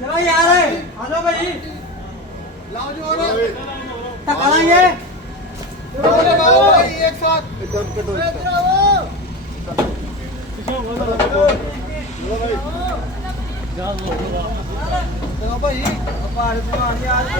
चलो यार आ जाओ भाई लाओ जो धक्का देंगे लगाओ भाई एक साथ एकदम कटो चलो भाई भाई आने